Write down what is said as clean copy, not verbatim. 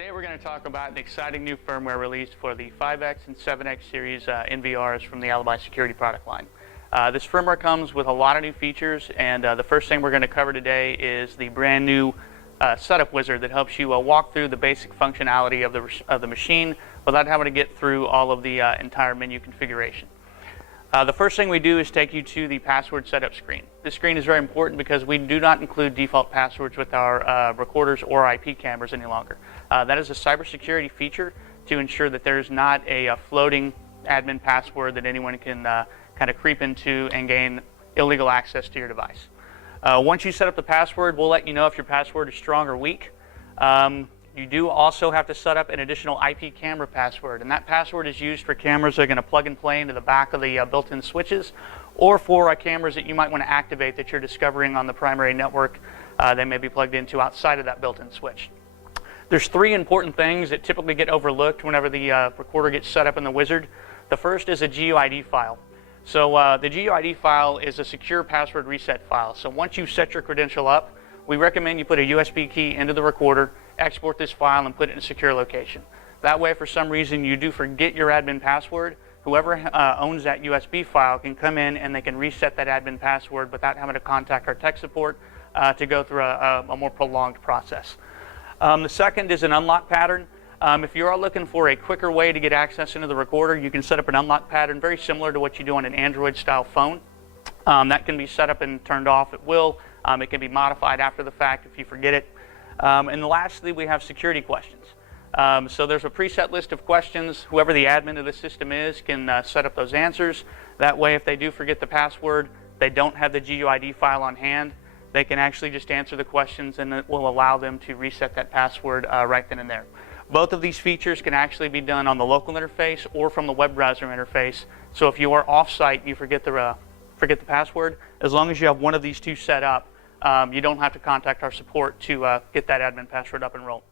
Today we're going to talk about an exciting new firmware released for the 5X and 7X series NVRs from the Alibi security product line. This firmware comes with a lot of new features, and the first thing we're going to cover today is the brand new setup wizard that helps you walk through the basic functionality of the machine without having to get through all of the entire menu configuration. The first thing we do is take you to the password setup screen. This screen is very important because we do not include default passwords with our recorders or IP cameras any longer. That is a cybersecurity feature to ensure that there's not a floating admin password that anyone can kind of creep into and gain illegal access to your device. Once you set up the password, we'll let you know if your password is strong or weak. You do also have to set up an additional IP camera password, and that password is used for cameras that are going to plug and play into the back of the built-in switches, or for cameras that you might want to activate that you're discovering on the primary network that may be plugged into outside of that built-in switch. There's three important things that typically get overlooked whenever the recorder gets set up in the wizard. The first is a GUID file. So the GUID file is a secure password reset file. So once you set your credential up, we recommend you put a USB key into the recorder, export this file, and put it in a secure location. That way, if for some reason you do forget your admin password, whoever owns that USB file can come in and they can reset that admin password without having to contact our tech support to go through a more prolonged process. The second is an unlock pattern. If you are looking for a quicker way to get access into the recorder, you can set up an unlock pattern very similar to what you do on an Android-style phone. That can be set up and turned off at will. It can be modified after the fact if you forget it. And lastly, we have security questions. So there's a preset list of questions. Whoever the admin of the system is can set up those answers. That way, if they do forget the password, they don't have the GUID file on hand, they can actually just answer the questions, and it will allow them to reset that password right then and there. Both of these features can actually be done on the local interface or from the web browser interface. So if you are off-site and you forget the password, as long as you have one of these two set up, you don't have to contact our support to get that admin password up and roll.